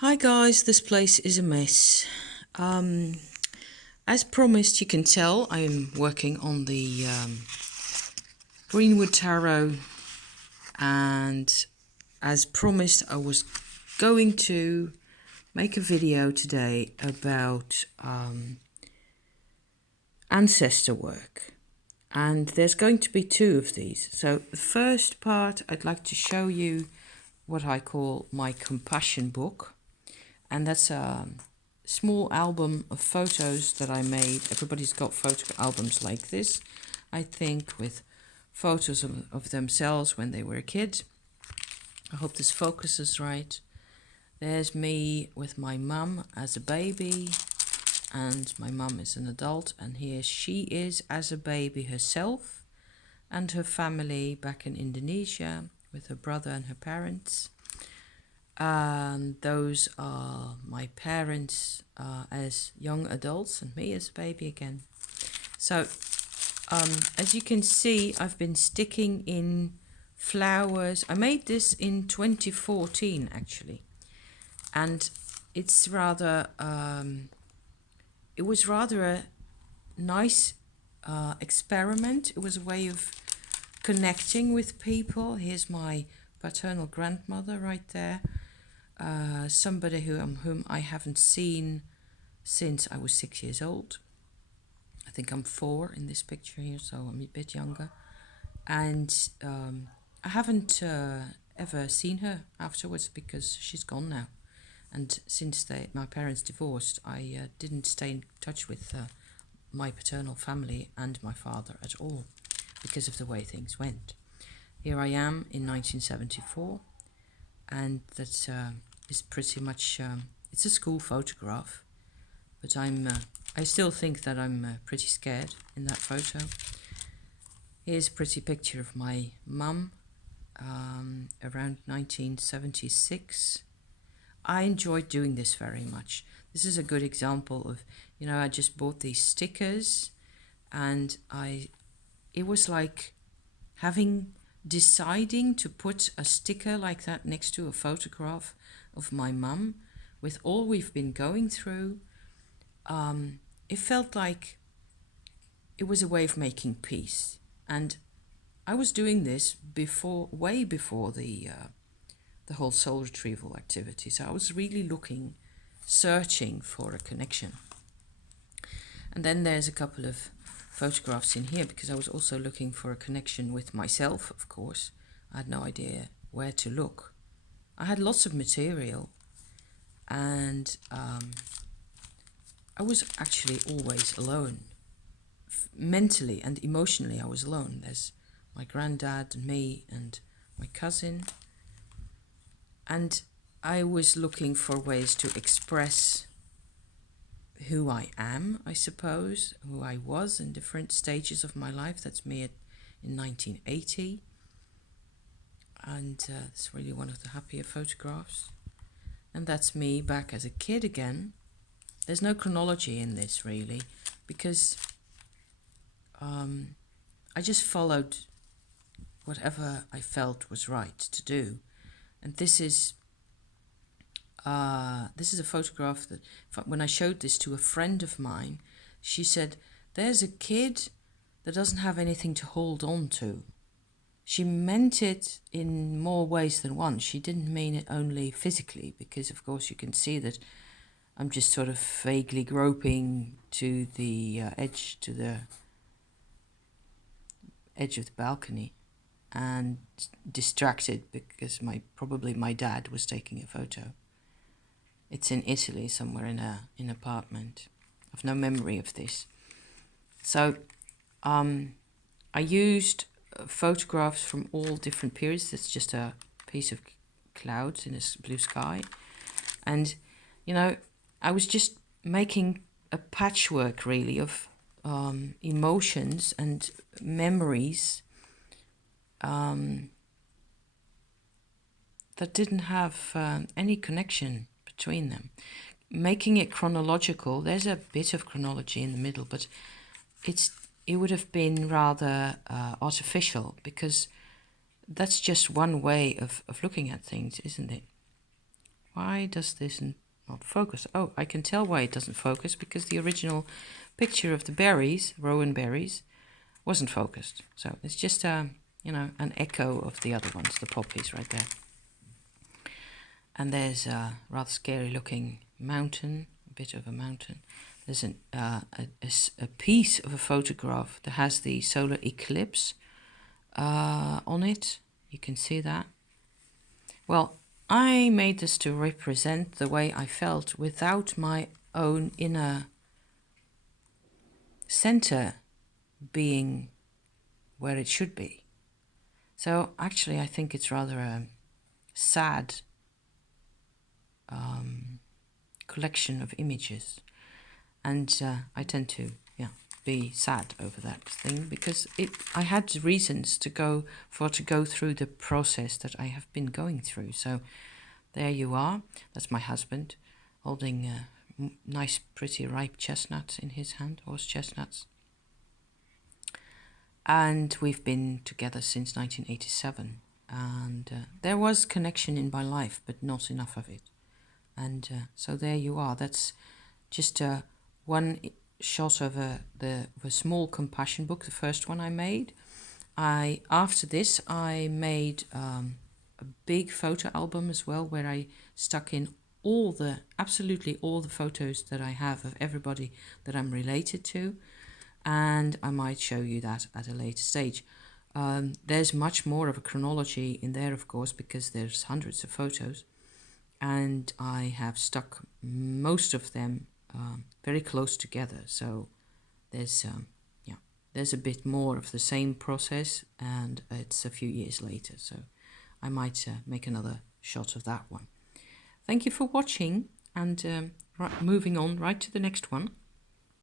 Hi guys, this place is a mess. As promised, you can tell I am working on the Greenwood Tarot, and as promised, I was going to make a video today about ancestor work. And there's going to be two of these. So the first part, I'd like to show you what I call my compassion book. And that's a small album of photos that I made. Everybody's got photo albums like this, I think, with photos of themselves when they were a kid. I hope this focuses right. There's me with my mum as a baby, and my mum is an adult, and here she is as a baby herself and her family back in Indonesia with her brother and her parents. Those are my parents as young adults and me as a baby again. So as you can see, I've been sticking in flowers. I made this in 2014 actually, and it's rather it was rather a nice experiment. It was a way of connecting with people. Here's my paternal grandmother right there. Somebody whom I haven't seen since I was 6 years old. I think I'm 4 in this picture here, so I'm a bit younger. And I haven't ever seen her afterwards because she's gone now. And since my parents divorced, I didn't stay in touch with my paternal family and my father at all because of the way things went. Here I am in 1974, and that is pretty much, it's a school photograph, but I still think that I'm pretty scared in that photo. Here's a pretty picture of my mum around 1976. I enjoyed doing this very much. This is a good example of, I just bought these stickers, and it was like deciding to put a sticker like that next to a photograph of my mum with all we've been going through. It felt like it was a way of making peace, and I was doing this way before the whole soul retrieval activity. So I was really searching for a connection. And then there's a couple of photographs in here because I was also looking for a connection with myself, of course. I had no idea where to look. I had lots of material, and I was actually always alone. Mentally and emotionally, I was alone. There's my granddad and me and my cousin. And I was looking for ways to express who I am, I suppose, who I was in different stages of my life. That's me in 1980. And it's really one of the happier photographs. And that's me back as a kid again. There's no chronology in this, really, because I just followed whatever I felt was right to do. And this is a photograph that, when I showed this to a friend of mine, she said, "There's a kid that doesn't have anything to hold on to." She meant it in more ways than one. She didn't mean it only physically, because of course you can see that I'm just sort of vaguely groping to the edge of the balcony, and distracted because probably my dad was taking a photo. It's in Italy somewhere in an apartment. I've no memory of this. So I used photographs from all different periods. That's just a piece of clouds in a blue sky. And, I was just making a patchwork, really, of emotions and memories that didn't have any connection between them. Making it chronological, there's a bit of chronology in the middle, but it would have been rather artificial, because that's just one way of looking at things, isn't it? Why does this not focus? Oh, I can tell why it doesn't focus, because the original picture of the berries, rowan berries, wasn't focused. So it's just you know, an echo of the other ones, the poppies right there. And there's a rather scary looking mountain, a bit of a mountain. There's a piece of a photograph that has the solar eclipse on it. You can see that. Well, I made this to represent the way I felt without my own inner center being where it should be. So actually, I think it's rather a sad collection of images, and I tend to be sad over that thing, because I had reasons to go through the process that I have been going through. So there you are. That's my husband holding nice, pretty ripe chestnuts in his hand, horse chestnuts. And we've been together since 1987. And there was connection in my life, but not enough of it. And so there you are. That's just one shot of a small compassion book, the first one I made. After this, I made a big photo album as well, where I stuck in absolutely all the photos that I have of everybody that I'm related to. And I might show you that at a later stage. There's much more of a chronology in there, of course, because there's hundreds of photos, and I have stuck most of them very close together. So there's there's a bit more of the same process, and it's a few years later. So I might make another shot of that one. Thank you for watching, and moving on right to the next one.